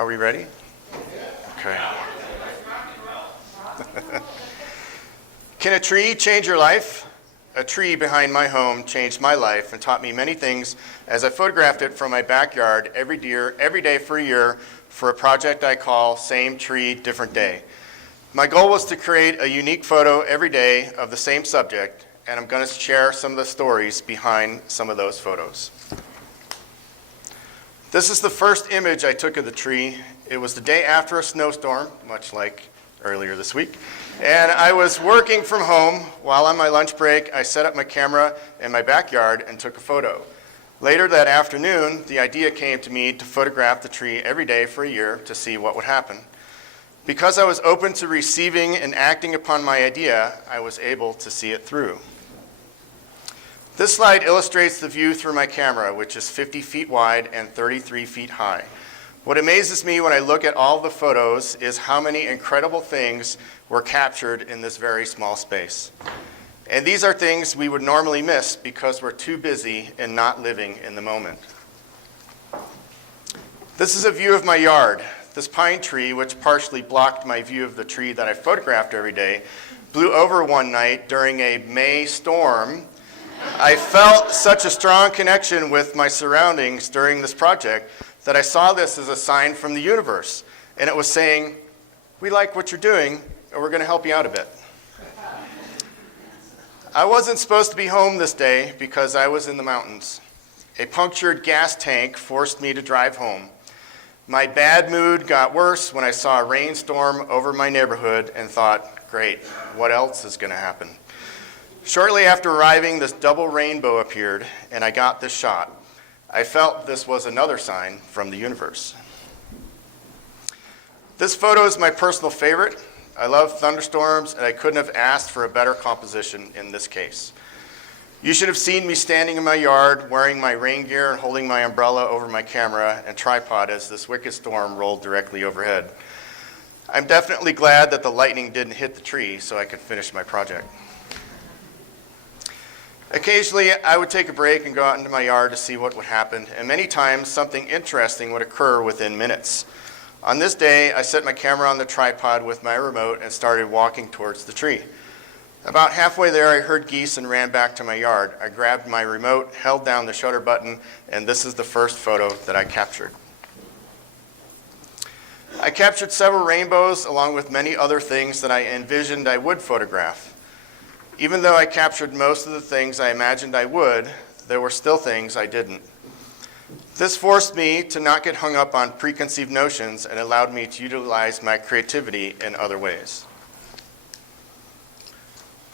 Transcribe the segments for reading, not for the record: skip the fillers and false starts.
Are we ready? Okay. Can a tree change your life? A tree behind my home changed my life and taught me many things as I photographed it from my backyard every day for a year for a project I call Same Tree, Different Day. My goal was to create a unique photo every day of the same subject, and I'm going to share some of the stories behind some of those photos. This is the first image I took of the tree. It was the day after a snowstorm, much like earlier this week, and I was working from home. While on my lunch break, I set up my camera in my backyard and took a photo. Later that afternoon, the idea came to me to photograph the tree every day for a year to see what would happen. Because I was open to receiving and acting upon my idea, I was able to see it through. This slide illustrates the view through my camera, which is 50 feet wide and 33 feet high. What amazes me when I look at all the photos is how many incredible things were captured in this very small space. And these are things we would normally miss because we're too busy and not living in the moment. This is a view of my yard. This pine tree, which partially blocked my view of the tree that I photographed every day, blew over one night during a May storm. I felt such a strong connection with my surroundings during this project that I saw this as a sign from the universe. And it was saying, we like what you're doing, and we're going to help you out a bit. I wasn't supposed to be home this day because I was in the mountains. A punctured gas tank forced me to drive home. My bad mood got worse when I saw a rainstorm over my neighborhood and thought, great, what else is going to happen? Shortly after arriving, this double rainbow appeared, and I got this shot. I felt this was another sign from the universe. This photo is my personal favorite. I love thunderstorms, and I couldn't have asked for a better composition in this case. You should have seen me standing in my yard, wearing my rain gear and holding my umbrella over my camera and tripod as this wicked storm rolled directly overhead. I'm definitely glad that the lightning didn't hit the tree so I could finish my project. Occasionally, I would take a break and go out into my yard to see what would happen, and many times something interesting would occur within minutes. On this day, I set my camera on the tripod with my remote and started walking towards the tree. About halfway there, I heard geese and ran back to my yard. I grabbed my remote, held down the shutter button, and this is the first photo that I captured. I captured several rainbows along with many other things that I envisioned I would photograph. Even though I captured most of the things I imagined I would, there were still things I didn't. This forced me to not get hung up on preconceived notions and allowed me to utilize my creativity in other ways.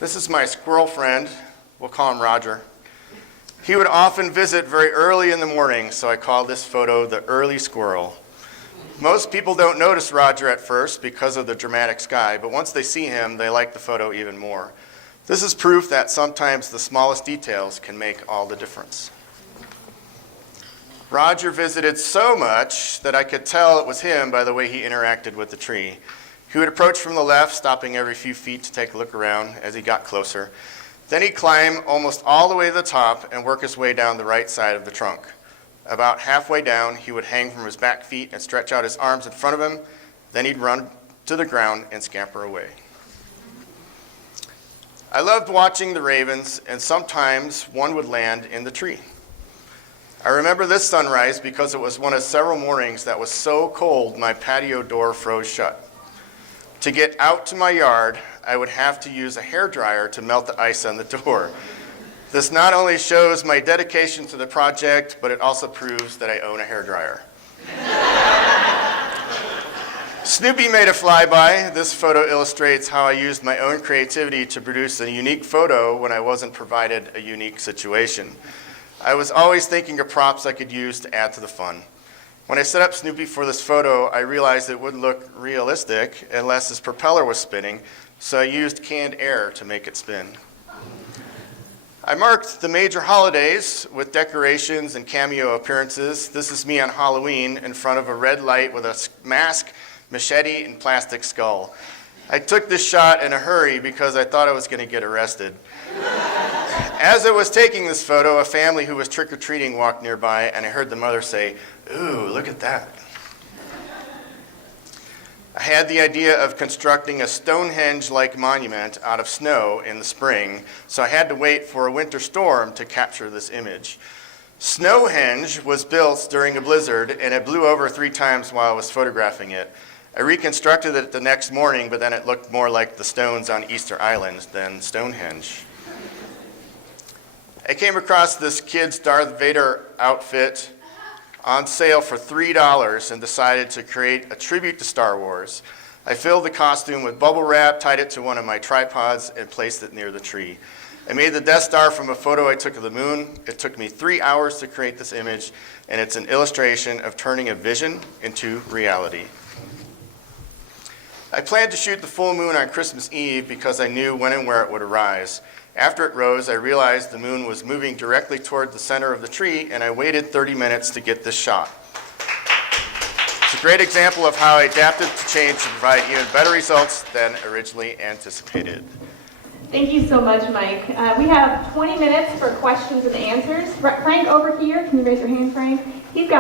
This is my squirrel friend. We'll call him Roger. He would often visit very early in the morning, so I call this photo the early squirrel. Most people don't notice Roger at first because of the dramatic sky, but once they see him, they like the photo even more. This is proof that sometimes the smallest details can make all the difference. Roger visited so much that I could tell it was him by the way he interacted with the tree. He would approach from the left, stopping every few feet to take a look around as he got closer. Then he'd climb almost all the way to the top and work his way down the right side of the trunk. About halfway down, he would hang from his back feet and stretch out his arms in front of him. Then he'd run to the ground and scamper away. I loved watching the ravens, and sometimes one would land in the tree. I remember this sunrise because it was one of several mornings that was so cold my patio door froze shut. To get out to my yard, I would have to use a hairdryer to melt the ice on the door. This not only shows my dedication to the project, but it also proves that I own a hairdryer. Snoopy made a flyby. This photo illustrates how I used my own creativity to produce a unique photo when I wasn't provided a unique situation. I was always thinking of props I could use to add to the fun. When I set up Snoopy for this photo, I realized it wouldn't look realistic unless his propeller was spinning, so I used canned air to make it spin. I marked the major holidays with decorations and cameo appearances. This is me on Halloween in front of a red light with a mask, machete, and plastic skull. I took this shot in a hurry because I thought I was going to get arrested. As I was taking this photo, a family who was trick-or-treating walked nearby, and I heard the mother say, "Ooh, look at that." I had the idea of constructing a Stonehenge-like monument out of snow in the spring, so I had to wait for a winter storm to capture this image. Snowhenge was built during a blizzard, and it blew over 3 times while I was photographing it. I reconstructed it the next morning, but then it looked more like the stones on Easter Island than Stonehenge. I came across this kid's Darth Vader outfit on sale for $3 and decided to create a tribute to Star Wars. I filled the costume with bubble wrap, tied it to one of my tripods, and placed it near the tree. I made the Death Star from a photo I took of the moon. It took me 3 hours to create this image, and it's an illustration of turning a vision into reality. I planned to shoot the full moon on Christmas Eve because I knew when and where it would arise. After it rose, I realized the moon was moving directly toward the center of the tree, and I waited 30 minutes to get this shot. It's a great example of how I adapted to change to provide even better results than originally anticipated. Thank you so much, Mike. We have 20 minutes for questions and answers. Frank, over here, can you raise your hand, Frank? He's got